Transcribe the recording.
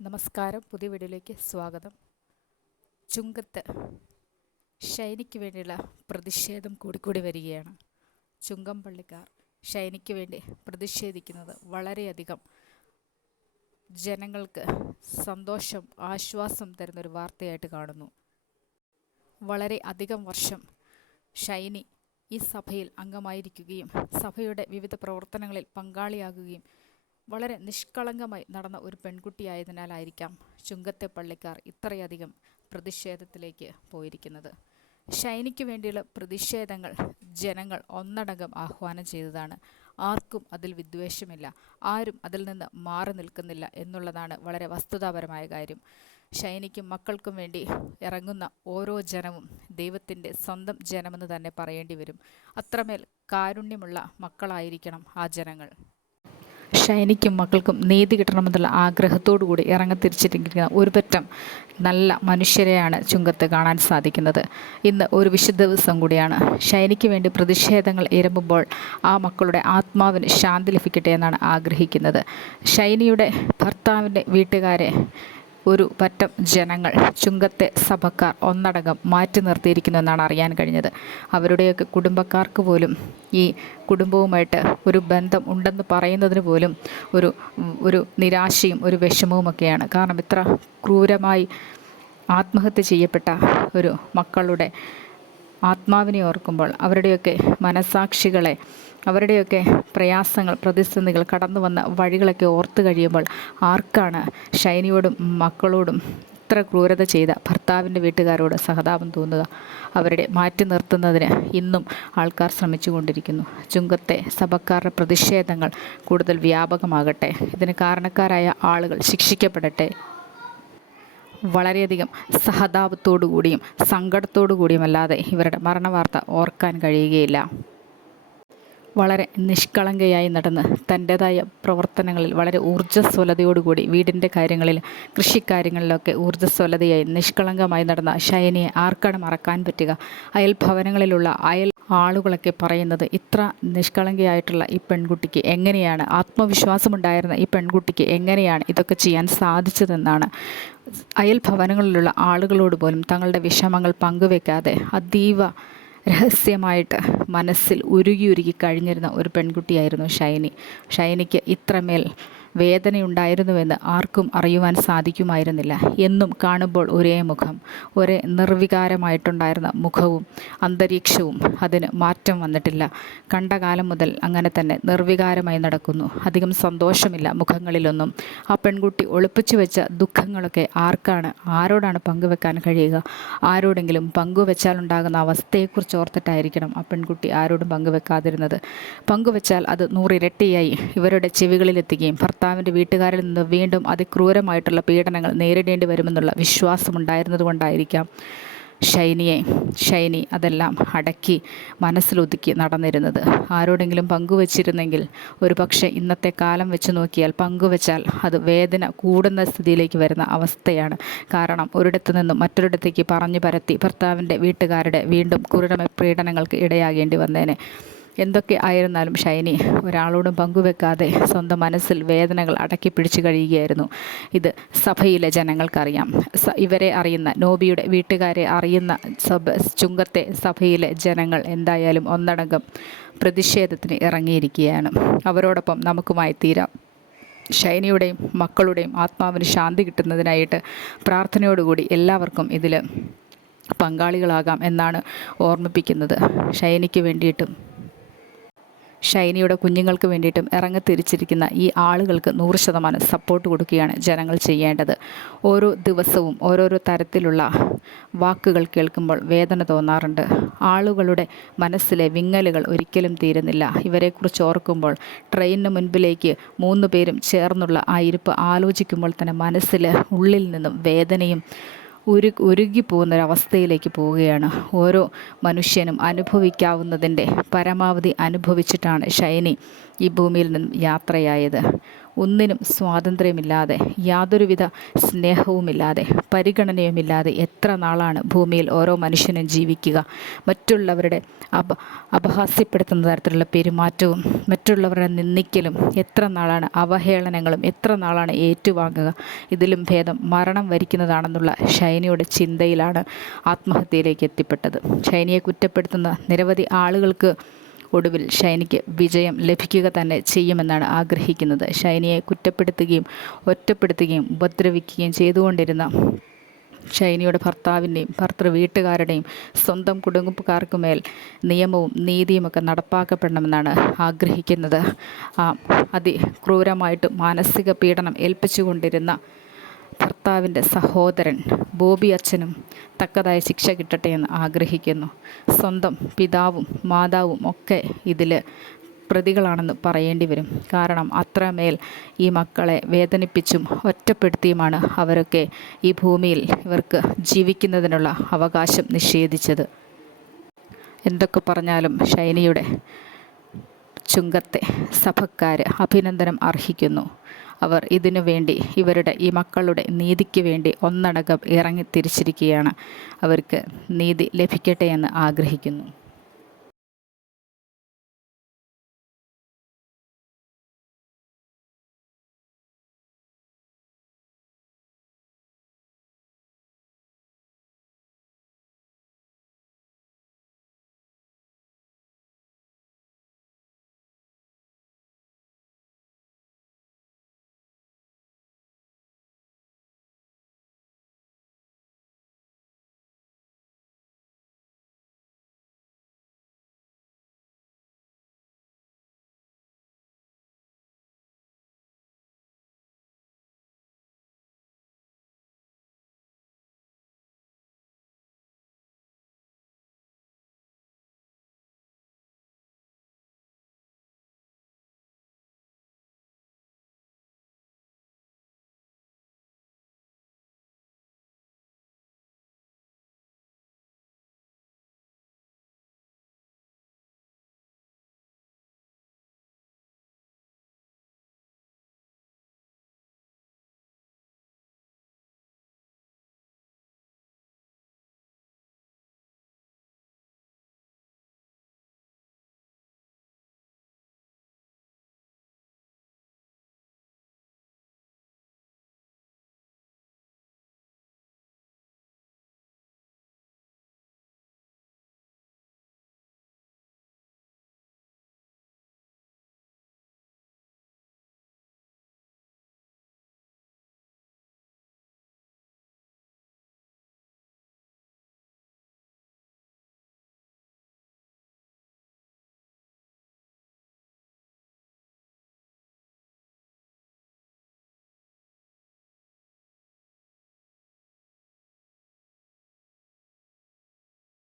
നമസ്കാരം. പുതിയ വീഡിയോയിലേക്ക് സ്വാഗതം. ചുങ്കത്ത് ഷൈനിക്ക് വേണ്ടിയുള്ള പ്രതിഷേധം കൂടിക്കൂടി വരികയാണ്. ചുങ്കം പള്ളിക്കാർ ഷൈനിക്ക് വേണ്ടി പ്രതിഷേധിക്കുന്നത് വളരെയധികം ജനങ്ങൾക്ക് സന്തോഷം ആശ്വാസം തരുന്നൊരു വാർത്തയായിട്ട് കാണുന്നു. വളരെ അധികം വർഷം ഷൈനി ഈ സഭയിൽ അംഗമായിരിക്കുകയും സഭയുടെ വിവിധ പ്രവർത്തനങ്ങളിൽ പങ്കാളിയാകുകയും വളരെ നിഷ്കളങ്കമായി നടന്ന ഒരു പെൺകുട്ടിയായതിനാലായിരിക്കാം ചുങ്കത്തെ പള്ളിക്കാർ ഇത്രയധികം പ്രതിഷേധത്തിലേക്ക് പോയിരിക്കുന്നത്. ഷൈനിക്ക് വേണ്ടിയുള്ള പ്രതിഷേധങ്ങൾ ജനങ്ങൾ ഒന്നടങ്കം ആഹ്വാനം ചെയ്തതാണ്. ആർക്കും അതിൽ വിദ്വേഷമില്ല. ആരും അതിൽ നിന്ന് മാറി നിൽക്കുന്നില്ല എന്നുള്ളതാണ് വളരെ വസ്തുതാപരമായ കാര്യം. ഷൈനിക്കും മക്കൾക്കും വേണ്ടി ഇറങ്ങുന്ന ഓരോ ജനവും ദൈവത്തിന്റെ സ്വന്തം ജനമെന്ന് തന്നെ പറയേണ്ടി വരും. അത്രമേൽ കാരുണ്യമുള്ള മക്കളായിരിക്കണം ആ ജനങ്ങൾ. ഷൈനിക്കും മക്കൾക്കും നീതി കിട്ടണമെന്നുള്ള ആഗ്രഹത്തോടു കൂടി ഇറങ്ങിത്തിരിച്ചിരിക്കുന്ന ഒരു പറ്റം നല്ല മനുഷ്യരെയാണ് ചുങ്കത്ത് കാണാൻ സാധിക്കുന്നത്. ഇന്ന് ഒരു വിശുദ്ധ ദിവസം കൂടിയാണ്. ഷൈനിക്ക് വേണ്ടി പ്രതിഷേധങ്ങൾ ഇരമ്പുമ്പോൾ ആ മക്കളുടെ ആത്മാവിന് ശാന്തി ലഭിക്കട്ടെ എന്നാണ് ആഗ്രഹിക്കുന്നത്. ഷൈനിയുടെ ഭർത്താവിന്റെ വീട്ടുകാരെ ഒരു പറ്റം ജനങ്ങൾ ചുങ്കത്തെ സഭക്കാർ ഒന്നടങ്കം മാറ്റി നിർത്തിയിരിക്കുന്നു എന്നാണ് അറിയാൻ കഴിഞ്ഞത്. അവരുടെയൊക്കെ കുടുംബക്കാർക്ക് പോലും ഈ കുടുംബവുമായിട്ട് ഒരു ബന്ധം ഉണ്ടെന്ന് പറയുന്നതിന് പോലും ഒരു ഒരു നിരാശയും ഒരു വിഷമവുമൊക്കെയാണ് കാരണം ഇത്ര ക്രൂരമായി ആത്മഹത്യ ചെയ്യപ്പെട്ട ഒരു മക്കളുടെ ആത്മാവിനെ ഓർക്കുമ്പോൾ അവരുടെയൊക്കെ മനസാക്ഷികളെ അവരുടെയൊക്കെ പ്രയാസങ്ങൾ പ്രതിസന്ധികൾ കടന്നു വന്ന വഴികളൊക്കെ ഓർത്തു കഴിയുമ്പോൾ ആർക്കാണ് ഷൈനിയോടും മക്കളോടും ഇത്ര ക്രൂരത ചെയ്ത ഭർത്താവിന്റെ വീട്ടുകാരോട് സഹതാപം തോന്നുക? അവരുടെ മാറ്റി നിർത്തുന്നതിന് ഇന്നും ആൾക്കാർ ശ്രമിച്ചുകൊണ്ടിരിക്കുന്നു. ചുങ്കത്തെ സഭക്കാരുടെ പ്രതിഷേധങ്ങൾ കൂടുതൽ വ്യാപകമാകട്ടെ. ഇതിന് കാരണക്കാരായ ആളുകൾ ശിക്ഷിക്കപ്പെടട്ടെ. വളരെയധികം സഹതാപത്തോടു കൂടിയും സങ്കടത്തോടു കൂടിയുമല്ലാതെ ഇവരുടെ മരണവാർത്ത ഓർക്കാൻ കഴിയുകയില്ല. വളരെ നിഷ്കളങ്കയായി നടന്ന് തന്റേതായ പ്രവർത്തനങ്ങളിൽ വളരെ ഊർജസ്വലതയോടുകൂടി വീടിന്റെ കാര്യങ്ങളിൽ കൃഷിക്കാര്യങ്ങളിലൊക്കെ ഊർജസ്വലതയായി നിഷ്കളങ്കമായി നടന്ന ഷൈനിയെ ആർക്കാണ് മറക്കാൻ പറ്റുക? അയൽ ഭവനങ്ങളിലുള്ള അയൽ ആളുകളൊക്കെ പറയുന്നത് ഇത്ര നിഷ്കളങ്കയായിട്ടുള്ള ഈ പെൺകുട്ടിക്ക് എങ്ങനെയാണ്? ആത്മവിശ്വാസമുണ്ടായിരുന്ന ഈ പെൺകുട്ടിക്ക് എങ്ങനെയാണ് ഇതൊക്കെ ചെയ്യാൻ സാധിച്ചതെന്നാണ്. അയൽ ഭവനങ്ങളിലുള്ള ആളുകളോട് പോലും തങ്ങളുടെ വിഷമങ്ങൾ പങ്കുവെക്കാതെ അതീവ രഹസ്യമായിട്ട് മനസ്സിൽ ഉരുകി ഉരുകി കഴിഞ്ഞിരുന്ന ഒരു പെൺകുട്ടിയായിരുന്നു ഷൈനി. ഷൈനിക്ക് ഇത്രമേൽ വേദനയുണ്ടായിരുന്നുവെന്ന് ആർക്കും അറിയുവാൻ സാധിക്കുമായിരുന്നില്ല. എന്നും കാണുമ്പോൾ ഒരേ മുഖം ഒരേ നിർവികാരമായിട്ടുണ്ടായിരുന്ന മുഖവും അന്തരീക്ഷവും അതിന് മാറ്റം വന്നിട്ടില്ല. കണ്ട കാലം മുതൽ അങ്ങനെ തന്നെ നിർവികാരമായി നടക്കുന്നു. അധികം സന്തോഷമില്ല മുഖങ്ങളിലൊന്നും. ആ പെൺകുട്ടി ഒളിപ്പിച്ചു വെച്ച ദുഃഖങ്ങളൊക്കെ ആർക്കാണ് ആരോടാണ് പങ്കുവെക്കാൻ കഴിയുക? ആരോടെങ്കിലും പങ്കുവെച്ചാൽ ഉണ്ടാകുന്ന അവസ്ഥയെക്കുറിച്ച് ഓർത്തിട്ടായിരിക്കണം ആ പെൺകുട്ടി ആരോടും പങ്കുവെക്കാതിരുന്നത്. പങ്കുവെച്ചാൽ അത് നൂറിരട്ടിയായി ഇവരുടെ ചെവികളിലെത്തുകയും ഭർത്താവിന്റെ വീട്ടുകാരിൽ നിന്ന് വീണ്ടും അതിക്രൂരമായിട്ടുള്ള പീഡനങ്ങൾ നേരിടേണ്ടി വരുമെന്നുള്ള വിശ്വാസമുണ്ടായിരുന്നതുകൊണ്ടായിരിക്കാം ഷൈനിയെ ഷൈനി അതെല്ലാം അടക്കി മനസ്സിലൊതുക്കി നടന്നിരുന്നത്. ആരോടെങ്കിലും പങ്കുവച്ചിരുന്നെങ്കിൽ ഒരു പക്ഷേ ഇന്നത്തെ കാലം വെച്ച് നോക്കിയാൽ പങ്കുവച്ചാൽ അത് വേദന കൂടുന്ന സ്ഥിതിയിലേക്ക് വരുന്ന അവസ്ഥയാണ്. കാരണം ഒരിടത്തു നിന്നും മറ്റൊരിടത്തേക്ക് പറഞ്ഞു പരത്തി ഭർത്താവിന്റെ വീട്ടുകാരുടെ വീണ്ടും ക്രൂരമ പീഡനങ്ങൾക്ക് ഇടയാകേണ്ടി വന്നേനെ. എന്തൊക്കെ ആയിരുന്നാലും ഷൈനി ഒരാളോടും പങ്കുവെക്കാതെ സ്വന്തം മനസ്സിൽ വേദനകൾ അടക്കി പിടിച്ചു കഴിയുകയായിരുന്നു. ഇത് സഭയിലെ ജനങ്ങൾക്കറിയാം. ഇവരെ അറിയുന്ന നോബിയുടെ വീട്ടുകാരെ അറിയുന്ന സഭ ചുങ്കത്തെ സഭയിലെ ജനങ്ങൾ എന്തായാലും ഒന്നടങ്കം പ്രതിഷേധത്തിന് ഇറങ്ങിയിരിക്കുകയാണ്. അവരോടൊപ്പം നമുക്കുമായി തീരാം. ഷൈനിയുടെയും മക്കളുടെയും ആത്മാവിന് ശാന്തി കിട്ടുന്നതിനായിട്ട് പ്രാർത്ഥനയോടുകൂടി എല്ലാവർക്കും ഇതിൽ പങ്കാളികളാകാം എന്നാണ് ഓർമ്മിപ്പിക്കുന്നത്. ഷൈനിക്ക് വേണ്ടിയിട്ടും ഷൈനിയുടെ കുഞ്ഞുങ്ങൾക്ക് വേണ്ടിയിട്ടും ഇറങ്ങിത്തിരിച്ചിരിക്കുന്ന ഈ ആളുകൾക്ക് നൂറ് ശതമാനം സപ്പോർട്ട് കൊടുക്കുകയാണ് ജനങ്ങൾ ചെയ്യേണ്ടത്. ഓരോ ദിവസവും ഓരോരോ തരത്തിലുള്ള വാക്കുകൾ കേൾക്കുമ്പോൾ വേദന തോന്നാറുണ്ട്. ആളുകളുടെ മനസ്സിലെ വിങ്ങലുകൾ ഒരിക്കലും തീരുന്നില്ല. ഇവരെക്കുറിച്ച് ഓർക്കുമ്പോൾ ട്രെയിനിന് മുൻപിലേക്ക് മൂന്ന് പേരും ചേർന്നുള്ള ആ ഇരിപ്പ് ആലോചിക്കുമ്പോൾ തന്നെ മനസ്സിൽ ഉള്ളിൽ നിന്നും വേദനയും ഉരു ഉരുകിപ്പോകുന്നൊരവസ്ഥയിലേക്ക് പോവുകയാണ്. ഓരോ മനുഷ്യനും അനുഭവിക്കാവുന്നതിന്റെ പരമാവധി അനുഭവിച്ചിട്ടാണ് ഷൈനി ഈ ഭൂമിയിൽ നിന്നും യാത്രയായത്. ഒന്നിനും സ്വാതന്ത്ര്യമില്ലാതെ യാതൊരുവിധ സ്നേഹവുമില്ലാതെ പരിഗണനയുമില്ലാതെ എത്ര നാളാണ് ഭൂമിയിൽ ഓരോ മനുഷ്യനും ജീവിക്കുക. മറ്റുള്ളവരുടെ അപ അപഹാസ്യപ്പെടുത്തുന്ന തരത്തിലുള്ള പെരുമാറ്റവും മറ്റുള്ളവരുടെ നിന്ദിക്കലും എത്ര നാളാണ് അവഹേളനങ്ങളും എത്ര നാളാണ് ഏറ്റുവാങ്ങുക. ഇതിലും ഭേദം മരണം വരിക്കുന്നതാണെന്നുള്ള ഷൈനിയുടെ ചിന്തയിലാണ് ആത്മഹത്യയിലേക്ക് എത്തിപ്പെട്ടത്. ഷൈനിയെ കുറ്റപ്പെടുത്തുന്ന നിരവധി ആളുകൾക്ക് ഒടുവിൽ ഷൈനിക്ക് വിജയം ലഭിക്കുക തന്നെ ചെയ്യുമെന്നാണ് ആഗ്രഹിക്കുന്നത്. ഷൈനിയെ കുറ്റപ്പെടുത്തുകയും ഒറ്റപ്പെടുത്തുകയും ഉപദ്രവിക്കുകയും ചെയ്തുകൊണ്ടിരുന്ന ഷൈനിയുടെ ഭർത്താവിന്റെയും ഭർത്തൃ വീട്ടുകാരുടെയും സ്വന്തം കുടുംബക്കാർക്കുമേൽ നിയമവും നീതിയുമൊക്കെ നടപ്പാക്കപ്പെടണമെന്നാണ് ആഗ്രഹിക്കുന്നത്. ആ അതിക്രൂരമായിട്ട് മാനസിക പീഡനം ഏൽപ്പിച്ചുകൊണ്ടിരുന്ന ഭർത്താവിന്റെ സഹോദരൻ ബോബി അച്ഛനും തക്കതായ ശിക്ഷ കിട്ടട്ടെ എന്ന് ആഗ്രഹിക്കുന്നു. സ്വന്തം പിതാവും മാതാവും ഒക്കെ ഇതിൽ പ്രതികളാണെന്ന് പറയേണ്ടി വരും. കാരണം അത്രമേൽ ഈ മക്കളെ വേദനിപ്പിച്ചും ഒറ്റപ്പെടുത്തിയുമാണ് അവരൊക്കെ ഈ ഭൂമിയിൽ ഇവർക്ക് ജീവിക്കുന്നതിനുള്ള അവകാശം നിഷേധിച്ചത്. എന്തൊക്കെ പറഞ്ഞാലും ഷൈനിയുടെ ചുങ്കത്തെ സഭക്കാർ അഭിനന്ദനം അർഹിക്കുന്നു. അവർ ഇതിനു വേണ്ടി ഇവരുടെ ഈ മക്കളുടെ നീതിക്ക് വേണ്ടി ഒന്നടങ്കം ഇറങ്ങി തിരിച്ചിരിക്കുകയാണ് അവർക്ക് നീതി ലഭിക്കട്ടെ എന്ന് ആഗ്രഹിക്കുന്നു.